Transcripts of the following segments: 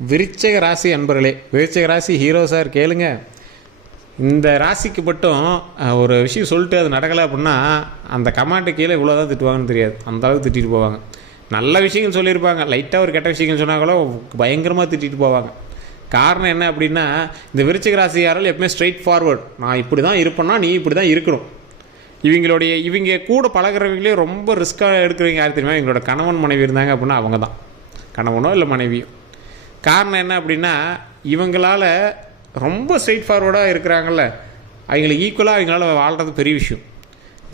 விருச்சிக ராசி அன்பர்களே, விருச்சிக ராசி ஹீரோ சார் கேளுங்க. இந்த ராசிக்கு மட்டும் ஒரு விஷயம் சொல்லிட்டு அது நடக்கலை அப்படின்னா அந்த கமாண்ட்டு கீழே இவ்வளோ தான் திட்டுவாங்கன்னு தெரியாது, அந்த அளவுக்கு திட்டிட்டு போவாங்க. நல்ல விஷயங்கள் சொல்லியிருப்பாங்க, லைட்டாக ஒரு கெட்ட விஷயங்கள் சொன்னால் கூட பயங்கரமாக திட்டிட்டு போவாங்க. காரணம் என்ன அப்படின்னா, இந்த விருச்சிக ராசியாரால் எப்பவுமே ஸ்ட்ரெயிட் ஃபார்வர்ட், நான் இப்படி தான் இருப்பேன்னா நீ இப்படி தான் இருக்கணும். இவங்க கூட பழகிறவங்களே ரொம்ப ரிஸ்க்காக எடுக்கிறவங்க யார் தெரியுமா? இவங்களோட கணவன் மனைவி இருந்தாங்க அப்படின்னா அவங்க தான், கணவனோ இல்லை மனைவியோ. காரணம் என்ன அப்படின்னா, இவங்களால் ரொம்ப ஸ்ட்ரெயிட் ஃபார்வர்டாக இருக்கிறாங்கல்ல, அவங்களுக்கு ஈக்குவலாக அவங்களால வாழ்கிறது பெரிய விஷயம்.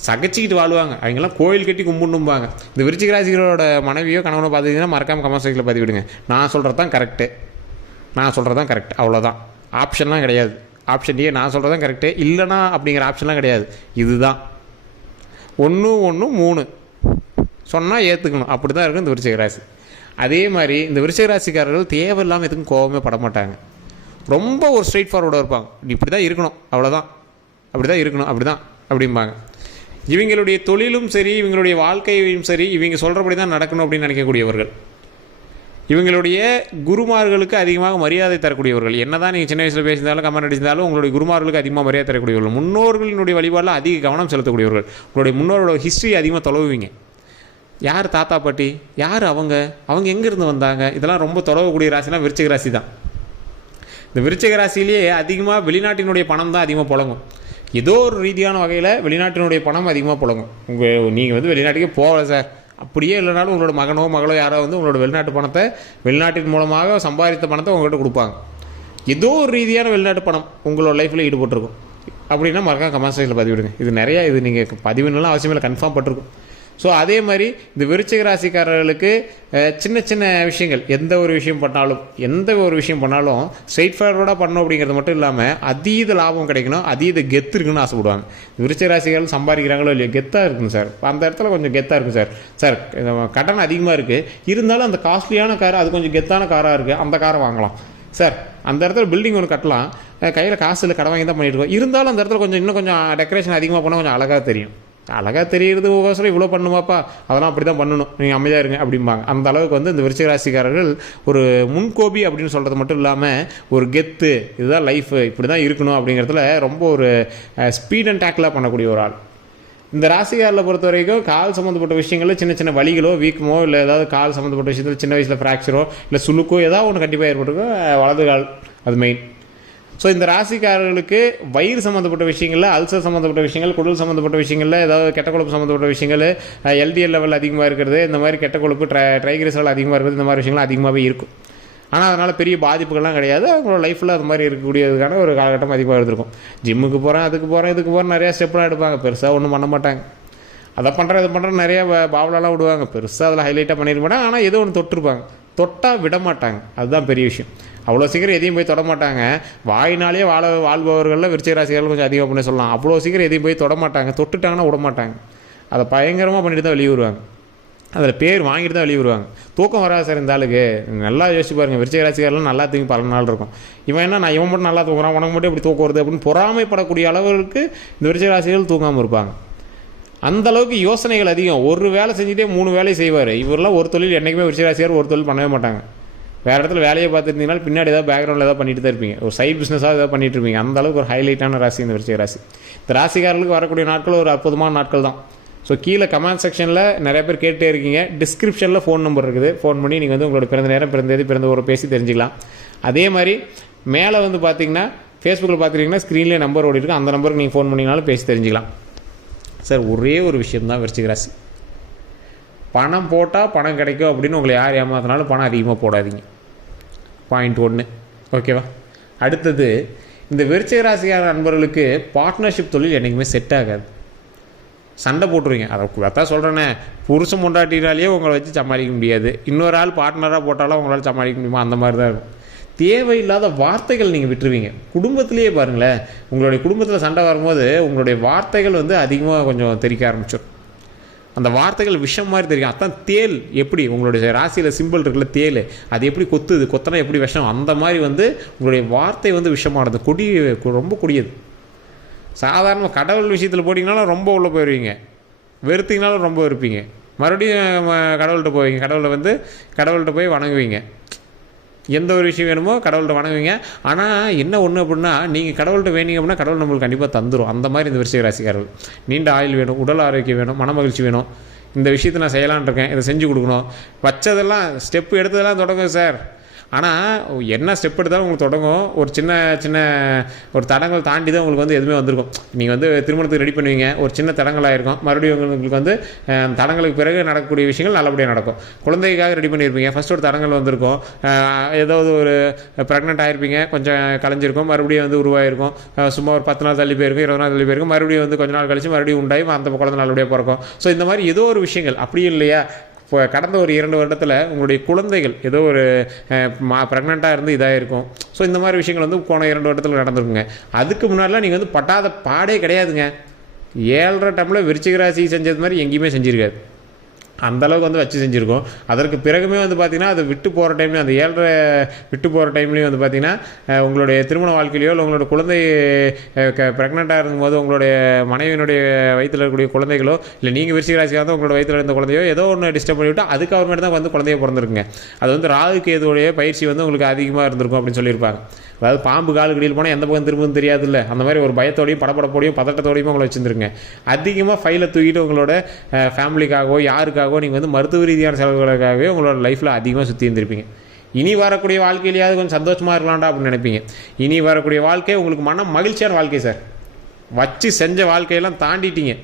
சகச்சிக்கிட்டு வாழ்வாங்க, அவங்களாம் கோயில் கட்டி கும்பிடும்பாங்க. இந்த விருச்சிக ராசிகளோட மனைவியோ கணவனோ பார்த்துக்கிங்கன்னா மறக்காமல் கமெண்ட் செக்ஷனில் பதிவிடுங்க. நான் சொல்கிறது தான் கரெக்டு, நான் சொல்கிறது தான் கரெக்ட், அவ்வளோதான். ஆப்ஷன்லாம் கிடையாது. ஆப்ஷன் ஏ நான் சொல்கிறது தான் கரெக்டு, இல்லைனா அப்படிங்கிற ஆப்ஷன்லாம் கிடையாது. இதுதான் 1 1 3 சொன்னால் ஏற்றுக்கணும். அப்படி தான் இருக்கும் இந்த விருச்சிக ராசி. அதே மாதிரி இந்த விருச்சிக ராசிக்காரர்கள் தேவையில்லாமல் எதுக்கும் கோபமே பட மாட்டாங்க. ரொம்ப ஒரு ஸ்ட்ரெயிட் ஃபார்வர்டாக இருப்பாங்க. இப்படி தான் இருக்கணும், அவ்வளோதான், அப்படி தான் இருக்கணும், அப்படி தான் அப்படிம்பாங்க. இவங்களுடைய தொழிலும் சரி, இவங்களுடைய வாழ்க்கையும் சரி, இவங்க சொல்கிறபடி தான் நடக்கணும் அப்படின்னு நினைக்கக்கூடியவர்கள். இவங்களுடைய குருமார்களுக்கு அதிகமாக மரியாதை தரக்கூடியவர்கள். என்ன தான் நீங்கள் சின்ன வயசில் பேசியிருந்தாலும் கமெண்ட் அடிச்சிருந்தாலும் உங்களுடைய குருமார்களுக்கு அதிகமாக மரியாதை தரக்கூடியவர்கள். முன்னோர்களினுடைய வழிபாடில் அதிக கவனம் செலுத்தக்கூடியவர்கள். உங்களுடைய முன்னோரோட ஹிஸ்ட்ரி அதிகமாக தொலைவுவீங்க. யார் தாத்தா பாட்டி, யார் அவங்க எங்கேருந்து வந்தாங்க, இதெல்லாம் ரொம்ப தொலைவக்கூடிய ராசினா விருச்சிக ராசி தான். இந்த விருச்சிக ராசியிலேயே அதிகமாக வெளிநாட்டினுடைய பணம் தான் அதிகமாக புழங்கும். ஏதோ ஒரு ரீதியான வகையில் வெளிநாட்டினுடைய பணம் அதிகமாக புழங்கும். நீங்கள் வெளிநாட்டுக்கே போகல சார், அப்படியே இல்லைனாலும் உங்களோட மகனோ மகளோ யாரோ உங்களோட வெளிநாட்டு பணத்தை, வெளிநாட்டின் மூலமாக சம்பாதித்த பணத்தை உங்கள்கிட்ட கொடுப்பாங்க. ஏதோ ஒரு ரீதியான வெளிநாட்டு பணம் உங்களோட லைஃப்பில் ஈடுபட்டிருக்கும். அப்படின்னா மறக்காம கமெண்ட் செக்ஷனில் பதிவிடுங்க. இது நிறையா, இது நீங்கள் பதிவுனாலும் அவசியம் இல்லை, கன்ஃபார்ம் பட்டிருக்கும். ஸோ அதே மாதிரி இந்த விருச்சிக ராசிக்காரர்களுக்கு சின்ன சின்ன விஷயங்கள், எந்த ஒரு விஷயம் பண்ணாலும் ஸ்ட்ரெயிட் ஃபார்வர்டாக பண்ணணும் அப்படிங்கிறது மட்டும் இல்லாமல் அதீத லாபம் கிடைக்கணும், அதீத கெத்து இருக்குன்னு ஆசைப்படுவாங்க. விருச்சிக ராசிக்காரர்கள் சம்பாதிக்கிறாங்களோ இல்லையோ கெத்தாக இருக்குங்க சார், அந்த இடத்துல கொஞ்சம் கெத்தாக இருக்கும் சார். சார் கட்டணம் அதிகமாக இருக்குது, இருந்தாலும் அந்த காஸ்ட்லியான கார், அது கொஞ்சம் கெத்தான காராக இருக்குது, அந்த காரை வாங்கலாம் சார். அந்த இடத்துல பில்டிங் ஒன்று கட்டலாம், கையில் காசு இல்லை, கடை வாங்கி தான் பண்ணிட்டு இருக்கோம், இருந்தாலும் அந்த இடத்துல இன்னும் கொஞ்சம் டெக்கரேஷன் அதிகமாக பண்ணால் கொஞ்சம் அழகாக தெரியும். அழகாக தெரியுறது ஒவ்வொரு இவ்வளோ பண்ணுவாப்பா, அதெல்லாம் அப்படி தான் பண்ணணும், நீங்கள் அமைதியாக இருங்க அப்படிம்பாங்க. அந்த அளவுக்கு இந்த விருச்சிக ராசிக்காரர்கள் ஒரு முன்கோபி அப்படின்னு சொல்கிறது மட்டும் இல்லாமல் ஒரு கெத்து, இதுதான் லைஃபு, இப்படி தான் இருக்கணும் அப்படிங்கிறதுல ரொம்ப ஒரு ஸ்பீட் அண்ட் டேக்கிளாக பண்ணக்கூடிய ஒரு ஆள். இந்த ராசிக்காரில் பொறுத்த வரைக்கும் கால் சம்மந்தப்பட்ட விஷயங்களில் சின்ன சின்ன வலிகளோ வீக்கமோ இல்லை ஏதாவது கால் சம்மந்தப்பட்ட விஷயத்தில் சின்ன வயசில் ஃப்ராக்சரோ இல்லை சுளுக்கோ ஏதாவது ஒன்று கண்டிப்பாக ஏற்பட்டிருக்கும். வலது கால் அது மெயின். ஸோ இந்த ராசிக்காரர்களுக்கு வயிறு சம்மந்தப்பட்ட விஷயங்களில், அல்சர் சம்மந்தப்பட்ட விஷயங்கள், குடல் சம்மந்தப்பட்ட விஷயங்களில், ஏதாவது கெட்ட கொழுப்பு சம்மந்தப்பட்ட விஷயங்கள், எல்டிஎல் லெவல் அதிகமாக இருக்கிறது, இந்த மாதிரி கெட்ட கொழுப்பு ட்ரைகிளிசரைட் அதிகமாக இருக்கிறது, இந்த மாதிரி விஷயங்கள் அதிகமாகவே இருக்கும். ஆனால் அதனால் பெரிய பாதிப்புகள்லாம் கிடையாது. அவங்களோட லைஃப்பில் அது மாதிரி இருக்கக்கூடியதுக்கான ஒரு காலகட்டம் அதிகமாக இருந்திருக்கும். ஜிம்முக்கு போகிறேன், இதுக்கு போகிறேன் நிறையா ஸ்டெப்லாம் எடுப்பாங்க, பெருசாக ஒன்றும் பண்ண மாட்டாங்க. அதை பண்ணுறேன் இது பண்ணுறேன் நிறையா பாவலாலாம் விடுவாங்க, பெருசாக அதில் ஹைலைட்டாக பண்ணியிருக்க மாட்டாங்க. ஆனால் ஏதோ ஒன்று தொட்டிருப்பாங்க, தொட்டால் விட மாட்டாங்க, அதுதான் பெரிய விஷயம். அவ்வளோ சீக்கிரம் எதையும் போய் தொட மாட்டாங்க. வாயினாலே வாழ்பவர்களில் விருச்சிக ராசிகள் கொஞ்சம் அதிகம் பண்ணி சொல்லலாம். அவ்வளோ சீக்கிரம் எதையும் போய் தொட மாட்டாங்க, தொட்டுட்டாங்கன்னா விட மாட்டாங்க. அதை பயங்கரமாக பண்ணிட்டு தான் வெளியே வருவாங்க, அதில் பேர் வாங்கிட்டு தான் வெளியே வருவாங்க. தூக்கம் வராது சார் இந்த ஆளுக்கு, நல்லா யோசிச்சு பாருங்கள். விருச்சிக ராசிக்காரெல்லாம் நல்லா தூங்கி பல நாள் இருக்கும். நான் மட்டும் நல்லா தூங்குறான், உனக்கு மட்டும் இப்படி தூக்கம் வருது அப்படின்னு பொறாமைப்படக்கூடிய அளவுக்கு இந்த விருச்சிக ராசிகள் தூங்காமல் இருப்பாங்க. அந்தளவுக்கு யோசனைகள் அதிகம். ஒரு வேலை செஞ்சுட்டே 3 வேலையை செய்வார். இவரெல்லாம் ஒரு தொழில் என்றைக்குமே விருச்சிக ராசியார் ஒரு தொழில் பண்ணவே மாட்டாங்க. வேறு இடத்துல வேலையை பார்த்துருந்தீங்கன்னா பின்னாடி ஏதாவது பேக்ரவுண்டில் ஏதாவது பண்ணிட்டு தான் இருப்பீங்க, ஒரு சைட் பிஸ்னஸாக ஏதாவது பண்ணிட்டு இருப்பீங்க. அந்தளவுக்கு ஒரு ஹைலைட்டான ராசி இந்த விருச்சிக ராசி. இந்த ராசிக்காரர்களுக்கு வரக்கூடிய நாட்கள் ஒரு அற்புதமான நாட்கள் தான். ஸோ கீழே கமெண்ட் செக்ஷனில் நிறைய பேர் கேட்டே இருக்கீங்க, டிஸ்கிரிப்ஷனில் ஃபோன் நம்பர் இருக்குது, ஃபோன் பண்ணி நீங்கள் உங்களோட பிறந்த நேரம், பிறந்த தேதி, பிறந்த ஊரை பேசி தெரிஞ்சுக்கலாம். அதே மாதிரி மேலே பார்த்தீங்கன்னா ஃபேஸ்புக்கில் பார்த்துட்டிங்கன்னா ஸ்க்ரீன்லேயே நம்பர் ஓடிட்டு இருக்கு, அந்த நம்பருக்கு நீங்கள் ஃபோன் பண்ணிங்கனாலும் பேசி தெரிஞ்சுக்கலாம். சார் ஒரே ஒரு விஷயம்தான் விருச்சிக ராசி, பணம் போட்டால் பணம் கிடைக்கும் அப்படின்னு உங்களை யார் ஏமாத்தினாலும் பணம் அதிகமாக போடாதீங்க. பாயிண்ட் 1, ஓகேவா? அடுத்தது, இந்த விருச்சிக ராசியான நண்பர்களுக்கு பார்ட்னர்ஷிப் தொழில் என்றைக்குமே செட் ஆகாது. சண்டை போட்டுருவீங்க. அதான் சொல்கிறேன்னே, புருஷன் பொண்டாட்டினாலேயே உங்களை வச்சு சமாளிக்க முடியாது, இன்னொரு ஆள் பார்ட்னராக போட்டாலும் உங்களால் சமாளிக்க முடியுமா? அந்த மாதிரி தான் இருக்கும். தேவையில்லாத வார்த்தைகள் நீங்கள் விட்டுருவீங்க. குடும்பத்திலேயே பாருங்களேன், உங்களுடைய குடும்பத்தில் சண்டை வரும்போது உங்களுடைய வார்த்தைகள் அதிகமாக கொஞ்சம் தெரிக்க ஆரம்பிச்சிடும். அந்த வார்த்தைகள் விஷம் மாதிரி தெரியும். அதான் தேல் எப்படி உங்களுடைய ராசியில் சிம்பிள் இருக்குல்ல, தேல், அது எப்படி கொத்தனா எப்படி விஷம், அந்த மாதிரி உங்களுடைய வார்த்தை விஷமானது, ரொம்ப கொடியது. சாதாரண கடவுள் விஷயத்தில் போட்டிங்கனாலும் ரொம்ப உள்ளே போயிடுவீங்க, வெறுத்திங்கனாலும் ரொம்ப இருப்பீங்க, மறுபடியும் கடவுள்கிட்ட போவீங்க, கடவுள்கிட்ட போய் வணங்குவீங்க. எந்த ஒரு விஷயம் வேணுமோ கடவுள்கிட்ட வணங்குவீங்க. ஆனால் என்ன ஒன்று அப்படின்னா, நீங்கள் கடவுள்கிட்ட வேண்டிங்க அப்படின்னா கடவுள் நம்மளுக்கு கண்டிப்பாக தந்துடும். அந்த மாதிரி இந்த விருச்சிக ராசிக்காரர்கள். நீண்ட ஆயுள் வேணும், உடல் ஆரோக்கியம் வேணும், மன மகிழ்ச்சி வேணும், இந்த விஷயத்தை நான் செய்யலான் இருக்கேன், இதை செஞ்சு கொடுக்கணும், வச்சதெல்லாம் ஸ்டெப்பு எடுத்ததெல்லாம் தொடங்கும் சார். ஆனால் என்ன ஸ்டெப் எடுத்தாலும் உங்களுக்கு தொடங்கும். ஒரு சின்ன சின்ன ஒரு தடங்கள் தாண்டி தான் உங்களுக்கு வந்து எதுவுமே வந்திருக்கும். நீங்கள் வந்து திருமணத்துக்கு ரெடி பண்ணுவீங்க, ஒரு சின்ன தடங்களாக இருக்கும், மறுபடியும் உங்களுக்கு வந்து தடங்களுக்கு பிறகு நடக்கக்கூடிய விஷயங்கள் நல்லபடியாக நடக்கும். குழந்தைக்காக ரெடி பண்ணியிருப்பீங்க, ஃபஸ்ட் ஒரு தடங்கள் வந்திருக்கும், ஏதாவது ஒரு ப்ரெக்னென்ட் ஆகிருப்பீங்க, கொஞ்சம் கலைஞ்சிருக்கும், மறுபடியும் வந்து உருவாயிருக்கும், சும்மா ஒரு 10 நாள் தள்ளி போயிருக்கும், 20 நாள் தள்ளி போயிருக்கும், மறுபடியும் வந்து கொஞ்ச நாள் கழிச்சு மறுபடியும் உண்டாயும் அந்த குழந்தை நல்லபடியாக பிறக்கும். ஸோ இந்த மாதிரி ஏதோ ஒரு விஷயங்கள் அப்படியும் இல்லையா, இப்போ கடந்த ஒரு 2 வருடத்தில் உங்களுடைய குழந்தைகள் ஏதோ ஒரு ப்ரெக்னெண்ட்டாக இருந்து இதாக இருக்கும். ஸோ இந்த மாதிரி விஷயங்கள் வந்து போன 2 வருடத்தில் நடந்திருக்குங்க. அதுக்கு முன்னாடிலாம் நீங்கள் வந்து பட்டாத பாடே கிடையாதுங்க. 7.5 டம்ளர் விருச்சிக ராசி செஞ்சது மாதிரி எங்கேயுமே செஞ்சுருக்காது. அந்தளவுக்கு வந்து வச்சு செஞ்சுருக்கோம். அதற்கு பிறகுமே வந்து பார்த்திங்கன்னா அது விட்டு போகிற டைம்லேயும், அந்த 7.5 விட்டு போகிற டைம்லேயும் வந்து பார்த்திங்கன்னா உங்களுடைய திருமண வாழ்க்கையிலையோ இல்லை உங்களோட குழந்தை ப்ரெக்னெண்ட்டாக இருக்கும்போது உங்களுடைய மனைவியினுடைய வயிற்றில் இருக்கக்கூடிய குழந்தைகளோ இல்லை நீங்கள் விருச்சிக ராசியாக இருந்தால் உங்களோட வயிற்றில் இருந்த குழந்தையோ ஏதோ ஒன்று டிஸ்டர்ப் பண்ணிவிட்டு அதுக்கு அப்புறமேட்டு தான் வந்து குழந்தைய பிறந்திருக்குங்க. அது வந்து ராகு கேதுவுடைய பயிற்சி வந்து உங்களுக்கு அதிகமாக இருந்திருக்கும் அப்படின்னு சொல்லியிருப்பாங்க. அதாவது பாம்பு கால் கடியில் போனால் எந்த பக்கம் திரும்பவும் தெரியாது இல்லை, அந்த மாதிரி ஒரு பயத்தோடையும் படப்படப்போடையும் பதட்டத்தோடையும் உங்களை வச்சுருந்துருங்க. அதிகமாக ஃபைலை தூக்கிட்டு உங்களோட ஃபேமிலிக்காகவோ யாருக்காகவோ நீங்கள் வந்து மருத்துவ ரீதியான செலவுகளுக்காகவே உங்களோட லைஃப்பில் அதிகமாக சுற்றி இருந்திருப்பீங்க. இனி வரக்கூடிய வாழ்க்கையிலேயாவது கொஞ்சம் சந்தோஷமாக இருக்கலாம்டா அப்படின்னு நினைப்பீங்க. இனி வரக்கூடிய வாழ்க்கை உங்களுக்கு மன மகிழ்ச்சியான வாழ்க்கை சார். வச்சு செஞ்ச வாழ்க்கையெல்லாம் தாண்டிட்டீங்க.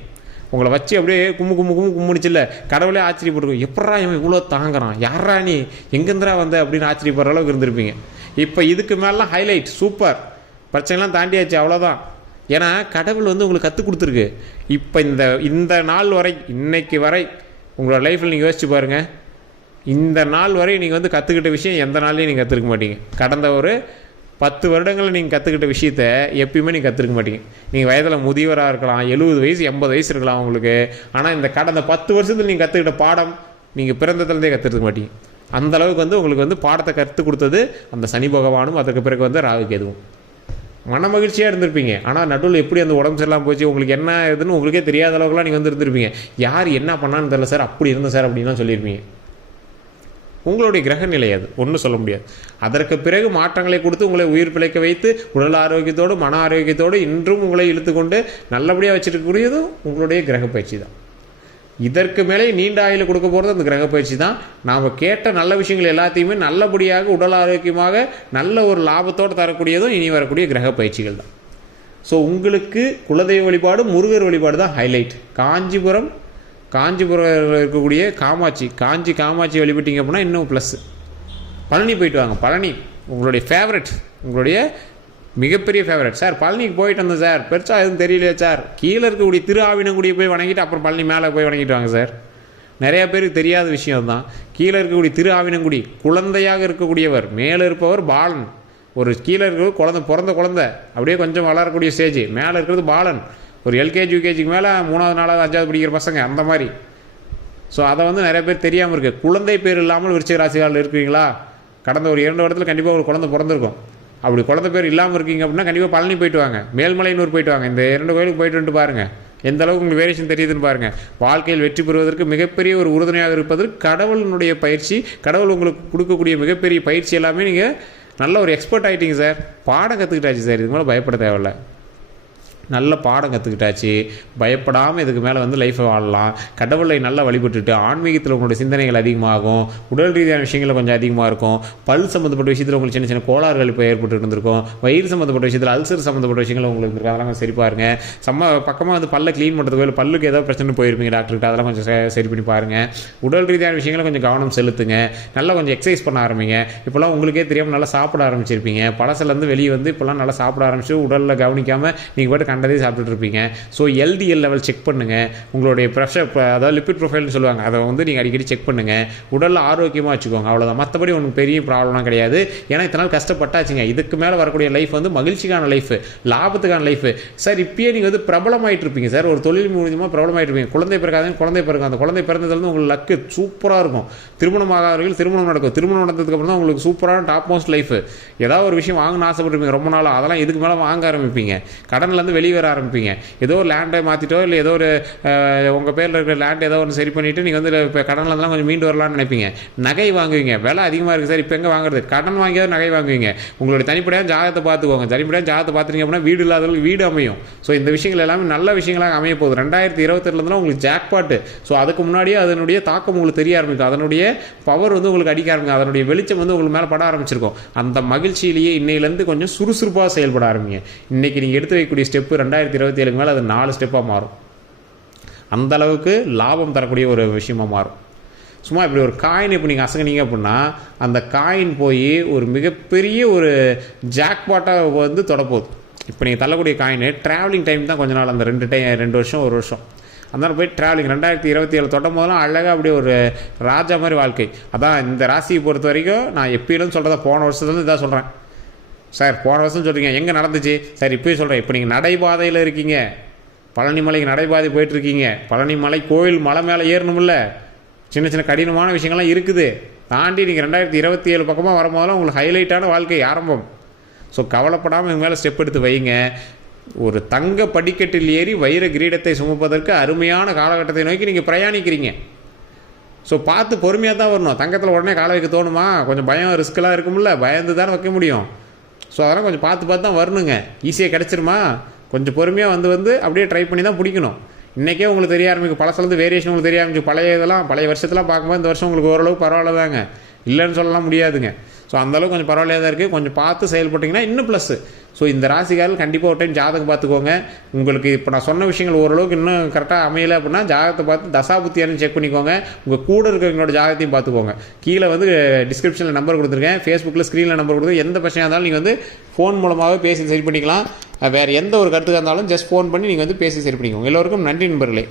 உங்களை வச்சு அப்படியே கும்முடிச்சில்ல, கடவுளே ஆச்சரியப்பட்டிருக்கும், எப்படா இவன் இவ்வளோ தாங்குறான், யாரா நீ எங்கேருந்துரா வந்த அப்படின்னு ஆச்சரியப்படுற அளவுக்கு இருந்திருப்பீங்க. இப்போ இதுக்கு மேலாம் ஹைலைட் சூப்பர், பிரச்சனைலாம் தாண்டியாச்சு, அவ்வளோதான். ஏன்னா கடவுள் வந்து உங்களுக்கு கற்றுக் கொடுத்துருக்கு. இப்போ இந்த நாள் வரை, இன்னைக்கு வரை உங்களோட லைஃப்பில் நீங்கள் யோசிச்சு பாருங்கள், இந்த நாள் வரை நீங்கள் வந்து கற்றுக்கிட்ட விஷயம் எந்த நாள்லையும் நீங்கள் கற்றுக்க மாட்டீங்க. கடந்த ஒரு 10 வருடங்களில் நீங்கள் கற்றுக்கிட்ட விஷயத்தை எப்பயுமே நீங்கள் கற்றுக்க மாட்டீங்க. நீங்கள் வயதில் முதியவராக இருக்கலாம், 70 வயசு 80 வயசு இருக்கலாம் உங்களுக்கு. ஆனால் இந்த கடந்த 10 வருஷத்தில் நீங்கள் கற்றுக்கிட்ட பாடம் நீங்கள் பிறந்ததுலேருந்தே கற்றுக்க மாட்டீங்க. அந்தளவுக்கு வந்து உங்களுக்கு வந்து பாடத்தை கற்றுக் கொடுத்தது அந்த சனி பகவானும், அதற்கு பிறகு வந்து ராகு கேதுவும். மன மகிழ்ச்சியாக இருந்திருப்பீங்க. ஆனால் நடுவில் எப்படி அந்த உடம்பு சரியில்லாமல் போச்சு, உங்களுக்கு என்ன இதுன்னு உங்களுக்கே தெரியாத அளவுக்குலாம் நீங்கள் வந்து இருந்திருப்பீங்க. யார் என்ன பண்ணான்னு தெரியல சார், அப்படி இருந்தேன் சார் அப்படின்லாம் சொல்லியிருப்பீங்க. உங்களுடைய கிரக நிலை அது ஒன்றும் சொல்ல முடியாது. அதற்கு பிறகு மாற்றங்களை கொடுத்து உங்களை உயிர் பிழைக்க வைத்து உடல் ஆரோக்கியத்தோடு மன ஆரோக்கியத்தோடு இன்றும் உங்களை இழுத்துக்கொண்டு நல்லபடியாக வச்சுருக்கக்கூடியதும் உங்களுடைய கிரக பயிற்சி தான். இதற்கு மேலே நீண்ட ஆயுள் கொடுக்க போகிறது அந்த கிரக பயிற்சி தான். நாம் கேட்ட நல்ல விஷயங்கள் எல்லாத்தையுமே நல்லபடியாக உடல் ஆரோக்கியமாக நல்ல ஒரு லாபத்தோடு தரக்கூடியதும் இனி வரக்கூடிய கிரக பயிற்சிகள் தான். ஸோ உங்களுக்கு குலதெய்வ வழிபாடு, முருகர் வழிபாடு தான் ஹைலைட். காஞ்சிபுரம் இருக்கக்கூடிய காமாட்சி வழிபட்டீங்க அப்படின்னா இன்னும் ப்ளஸ்ஸு. பழனி போயிட்டு வாங்க. பழனி உங்களுடைய ஃபேவரட், உங்களுடைய மிகப்பெரிய ஃபேவரட். சார் பழனிக்கு போயிட்டு வந்தேன் சார், பெருசாக எதுவும் தெரியலையா சார், கீழே இருக்கக்கூடிய திரு ஆவினங்குடியை போய் வணங்கிட்டு அப்புறம் பழனி மேலே போய் வணங்கிட்டு வாங்க சார். நிறையா பேருக்கு தெரியாத விஷயம் தான். கீழே இருக்கக்கூடிய திரு ஆவினங்குடி குழந்தையாக இருக்கக்கூடியவர், மேலே இருப்பவர் பாலன். ஒரு கீழே இருக்கிறது பிறந்த குழந்தை அப்படியே கொஞ்சம் வளரக்கூடிய ஸ்டேஜ், மேலே இருக்கிறது பாலன். ஒரு எல்கேஜி யூகேஜிக்கு மேலே 3வது 4வது 5வது படிக்கிற பசங்க அந்த மாதிரி. ஸோ அதை வந்து நிறைய பேர் தெரியாமல் இருக்குது. குழந்தை பேர் இல்லாமல் விருச்சிக ராசிகாரில் இருக்கிறீங்களா? கடந்த ஒரு 2 வருடத்தில் கண்டிப்பாக ஒரு குழந்தை பிறந்திருக்கும். அப்படி குழந்தை பேர் இல்லாமல் இருக்கீங்க அப்படின்னா கண்டிப்பாக பழனி போயிட்டு வாங்க, மேல்மலையனூர் போயிட்டு வாங்க. இந்த 2 கோயிலுக்கு போயிட்டு வந்துட்டு பாருங்கள், எந்த அளவுக்கு உங்களுக்கு வேரியேஷன் தெரியுதுன்னு பாருங்கள். வாழ்க்கையில் வெற்றி பெறுவதற்கு மிகப்பெரிய ஒரு உறுதுணையாக இருப்பதற்கு கடவுளினுடைய பயிற்சி, கடவுள் உங்களுக்கு கொடுக்கக்கூடிய மிகப்பெரிய பயிற்சி எல்லாமே நீங்கள் நல்ல ஒரு எக்ஸ்பர்ட் ஆகிட்டீங்க சார். பாடம் கற்றுக்கிட்டாச்சு சார், இது மேலே பயப்பட தேவையில்லை. நல்ல பாடம் கற்றுக்கிட்டாச்சு, பயப்படாமல் இதுக்கு மேலே வந்து லைஃப்பை வாழலாம். கடவுளை நல்லா வழிபட்டுட்டு ஆன்மீகத்தில் உங்களுடைய சிந்தனைகள் அதிகமாகும், உடல் ரீதியான விஷயங்கள் கொஞ்சம் அதிகமாக இருக்கும். பல் சம்மந்தப்பட்ட விஷயத்தில் உங்களுக்கு சின்ன சின்ன கோளாறுகள் இப்போ ஏற்பட்டு இருந்திருக்கும். வயிறு சம்மந்தப்பட்ட விஷயத்தில் அல்சர் சம்மந்தப்பட்ட விஷயங்கள் உங்களுக்கு இருக்கும். அதெல்லாம் கொஞ்சம் சரி பாருங்கள். பக்கமாக வந்து பல்லை க்ளீன் பண்ணுறதுக்கு இல்லை பல்லுக்கு ஏதாவது பிரச்சனை போயிருப்பீங்க டாக்டர்கிட்ட, அதெல்லாம் கொஞ்சம் சரி பண்ணி பாருங்கள். உடல் ரீதியான விஷயங்களை கொஞ்சம் கவனம் செலுத்துங்க. நல்லா கொஞ்சம் எக்ஸசைஸ் பண்ண ஆரம்பிங்க. இப்போலாம் உங்களுக்கே தெரியாமல் நல்லா சாப்பிட ஆரம்பிச்சிருப்பீங்க. பழசிலேருந்து வெளியே வந்து இப்போலாம் நல்லா சாப்பிட ஆரம்பிச்சு உடலில் கவனிக்காமல் நீங்கள் பாட்டு கண்டதே சாப்பிட்டுட்டு இருப்பீங்க. ஸோ எல்டிஎல் லெவல் செக் பண்ணுங்கள். உங்களுடைய ப்ரெஷர், அதாவது லிப்பிட் ப்ரொஃபைல்னு சொல்லுவாங்க, அதை வந்து நீங்கள் அடிக்கடி செக் பண்ணுங்கள். உடலில் ஆரோக்கியமாக வச்சுக்கோங்க. அவ்வளோதான். மற்றபடி ஒன்றும் பெரிய ப்ராப்ளம்லாம் கிடையாது. ஏன்னா இத்தனை நாள் கஷ்டப்பட்டாச்சுங்க. இதுக்கு மேலே வரக்கூடிய லைஃப் வந்து மகிழ்ச்சிக்கான லைஃபு, லாபத்துக்கான லைஃபு. சார் இப்பயே நீங்கள் வந்து பிரபலமாயிட்டு இருப்பீங்க சார், ஒரு தொழில் மூலியமாக பிரபலமாயிட்டு இருப்பீங்க. குழந்தை பிறக்காதவங்க குழந்தை பிறக்கும். அந்த குழந்தை பிறந்ததுலேருந்து உங்களுக்கு லக்கு சூப்பராக இருக்கும். திருமணமாகாதவர்கள் திருமணம் நடக்கும். திருமணம் நடந்ததுக்கப்புறம் தான் உங்களுக்கு சூப்பரான டாப் மோஸ்ட் லைஃபு. ஏதாவது ஒரு விஷயம் வாங்கணும்னு ஆசைப்பட்டுருப்பீங்க ரொம்ப நாளாக, அதெல்லாம் இதுக்கு மேலே வாங்க ஆரம்பிப்பீங்க. கடன்லேருந்து வெளியே வெளியே வர ஆரம்பிப்பீங்க. ஏதோ ஒரு லேண்டை மாற்றிட்டோ இல்லை ஏதோ ஒரு உங்கள் பேரில் இருக்கிற லேண்ட் ஏதோ ஒன்று சரி பண்ணிவிட்டு நீங்கள் வந்து இப்போ கடனில் இருந்தாலும் கொஞ்சம் மீண்டு வரலாம்னு நினைப்பீங்க. நகை வாங்குவீங்க, விலை அதிகமாக இருக்குது சார் இப்போ எங்கே வாங்குறது, கடன் வாங்கியாவது நகை வாங்குவீங்க. உங்களுடைய தனிப்படையாக ஜாதகத்தை பார்த்துக்கோங்க. தனிப்படையாக ஜாதகத்தை பார்த்துட்டீங்க அப்படின்னா வீடு இல்லாதவங்களுக்கு வீடு அமையும். ஸோ இந்த விஷயங்கள் எல்லாமே நல்ல விஷயங்களாக அமைய போகுது. 2022 உங்களுக்கு ஜாக்பாட்டு. ஸோ அதுக்கு முன்னாடியே அதனுடைய தாக்கம் உங்களுக்கு தெரிய ஆரம்பிக்கும், அதனுடைய பவர் வந்து உங்களுக்கு அடிக்க ஆரம்பிக்கும், அதனுடைய வெளிச்சம் வந்து உங்களுக்கு மேலே பட ஆரம்பிச்சிருக்கும். அந்த மகிழ்ச்சியிலேயே இன்னையிலேருந்து கொஞ்சம் சுறுசுறுப்பாக செயல்பட ஆரம்பிங்க. இன்றைக்கி நீங்கள் எடுத்து வைக்கக்கூடிய ஸ்டெப்பு 2027 மேலே அது 4 ஸ்டெப்பாக மாறும். அந்த அளவுக்கு லாபம் தரக்கூடிய ஒரு விஷயமாக மாறும். சும்மா இப்படி ஒரு காயின் இப்போ நீங்கள் அசங்கினீங்க அப்படின்னா அந்த காயின் போய் ஒரு மிகப்பெரிய ஒரு ஜாக்பாட்டாக வந்து தொடப்போகுது. இப்போ நீங்கள் தள்ளக்கூடிய காயின் ட்ராவலிங் டைம் தான் கொஞ்ச நாள், அந்த 2 வருஷம் 1 வருஷம் அதனால போய் ட்ராவலிங் 2027 தொட்டும் போதெல்லாம் அழகாக அப்படியே ஒரு ராஜா மாதிரி வாழ்க்கை. அதான் இந்த ராசியை பொறுத்த வரைக்கும் நான் எப்பயும் சொல்கிறதா, போன வருஷத்துலேருந்து இதான் சொல்கிறேன். சார் போன வருஷம் சொல்கிறீங்க எங்கே நடந்துச்சு சார், இப்போயும் சொல்கிறேன். இப்போ நீங்கள் நடைபாதையில் இருக்கீங்க, பழனி மலைக்கு நடைபாதை போயிட்டுருக்கீங்க, பழனி மலை கோயில் மலை மேலே ஏறணும்ல, சின்ன சின்ன கடினமான விஷயங்கள்லாம் இருக்குது. தாண்டி நீங்கள் 2027 பக்கமாக வரும்போதெல்லாம் உங்களுக்கு ஹைலைட்டான வாழ்க்கை ஆரம்பம். ஸோ கவலைப்படாமல் இவங்க மேலே ஸ்டெப் எடுத்து வைங்க. ஒரு தங்க படிக்கட்டில் ஏறி வைர கிரீடத்தை சுமப்பதற்கு அருமையான காலகட்டத்தை நோக்கி நீங்கள் பிரயாணிக்கிறீங்க. ஸோ பார்த்து பொறுமையாக தான் வரணும். தங்கத்தில் உடனே காலை வைக்க தோணுமா? கொஞ்சம் பயம் ரிஸ்க்கெலாம் இருக்கும்ல, பயந்து தானே வைக்க முடியும். ஸோ அதெல்லாம் கொஞ்சம் பார்த்து தான் வரணுங்க. ஈஸியாக கிடச்சிருமா? கொஞ்சம் பொறுமையாக வந்து அப்படியே ட்ரை பண்ணி தான் பிடிக்கணும். இன்றைக்கே உங்களுக்கு தெரிய ஆரம்பிக்கும், பழசுலேருந்து வேரியேஷன் உங்களுக்கு தெரிய ஆரம்பிக்கும். பழைய வருஷத்தெலாம் பார்க்கும்போது இந்த வருஷம் உங்களுக்கு ஓரளவு பரவாயில்ல தாங்க, இல்லைன்னு சொல்லலாம் முடியாதுங்க. ஸோ அந்தளவுக்கு கொஞ்சம் பரவாயில்லையாக தான் இருக்குது. கொஞ்சம் பார்த்து செயல்பட்டிங்கன்னா இன்னும் ப்ளஸ்ஸு. ஸோ இந்த ராசிக்காரர்கள் கண்டிப்பாக ஒரு டைம் ஜாதகம் பார்த்துக்கோங்க. உங்களுக்கு இப்போ நான் சொன்ன விஷயங்கள் ஓரளவுக்கு இன்னும் கரெக்டாக அமையலை அப்படின்னா ஜாதகத்தை பார்த்து தசாபுத்தியானு செக் பண்ணிக்கோங்க. உங்கள் கூட இருக்கிறவங்களோட ஜாதகத்தையும் பார்த்துக்கோங்க. கீழே வந்து டிஸ்கிரிப்ஷனில் நம்பர் கொடுத்துருக்கேன், ஃபேஸ்புக்கில் ஸ்க்ரீனில் நம்பர் கொடுத்து எந்த பிரச்சனையாக இருந்தாலும் நீங்கள் வந்து ஃபோன் மூலமாகவே பேசி சரி பண்ணிக்கலாம். வேறு எந்த ஒரு கருத்துக்காக இருந்தாலும் ஜஸ்ட் ஃபோன் பண்ணி நீங்கள் வந்து பேசி சரி பண்ணிக்கோங்க. எல்லோருக்கும் நன்றி நண்பர்களே.